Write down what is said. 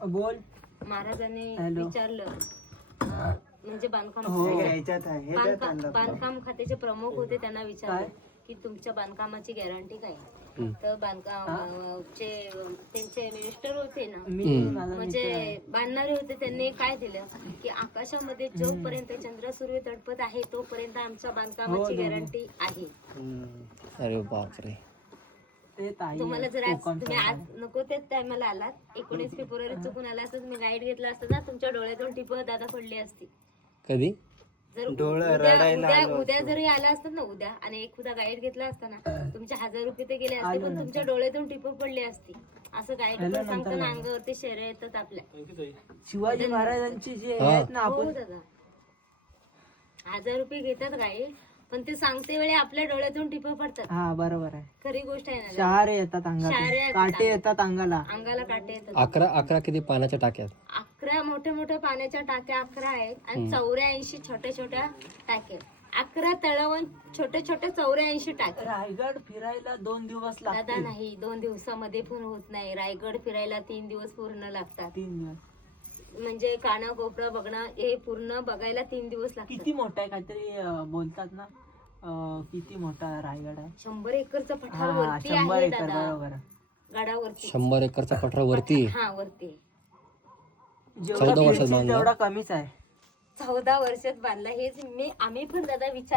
बोल. महाराजांनी हॅलो. विचारलं म्हणजे बांधकाम खात्याचे प्रमुख होते, त्यांना विचारलं की तुमच्या बांधकामाची गॅरंटी काय. तर बांधकामचे त्यांचे मिनिस्टर होते ना, म्हणजे बांधणारे होते, त्यांनी काय दिलं की आकाशामध्ये जोपर्यंत चंद्र सूर्य तडपत आहे तोपर्यंत आमच्या बांधकामाची गॅरंटी आहे. अरे बापरे. तुम्हाला जर आज तुम्ही आज नको त्याच टायमाला आलात, 19 फेब्रुवारी चुकून आला असता, तुम्ही गाईड घेतला असता ना, तुमच्या डोळ्यातून टिप दादा पडली असती. कधी जर उद्या जरी आला असतात ना उद्या, आणि एक उद्या गाईड घेतला असता ना, तुमचे 1000 रुपये ते गेले असते, पण तुमच्या डोळ्यातून टिप पडली असती. असं गाईड सांगताना अंगावरती शेरे येतात आपल्या. शिवाजी महाराजांची जे आहेत ना, हो दादा, 1000 रुपये घेतात गाईड, पण ते सांगते वेळी आपल्या डोळ्यातून टिप पडतात. हा बरोबर आहे. खरी गोष्ट आहे ना. शहारे येतात अंगाला, काटे येतात अंगाला काटे येतात. 11 किती पाण्याच्या टाक्यात? 11 मोठ्या मोठ्या पाण्याच्या टाक्या 11 आहेत आणि 84 छोट्या छोट्या टाक्या. 11 तळावून छोटे छोटे 84 टाक्या. रायगड फिरायला 2 दिवस दादा लागतात. नाही, 2 दिवसामध्ये पण होत नाही. रायगड फिरायला 3 दिवस पूर्ण लागतात. 3 दिवस म्हणजे काना कोपरा बघणं हे पूर्ण बघायला 3 दिवस लागतात. किती मोठा आहे काहीतरी बोलतात ना, किती मोठा रायगड आहे? 100 एकरचा पठार हा, वरती 100 आहे एकर दादा, बरोबर. गडावरती. 100 एकरचा पठार वरती. हा वरती. जेवढा 14 वर्षात फिरशील बांधला. तेवढा कमीच आहे. 14 वर्षात बांधला. हेच आम्ही पण दादा विचार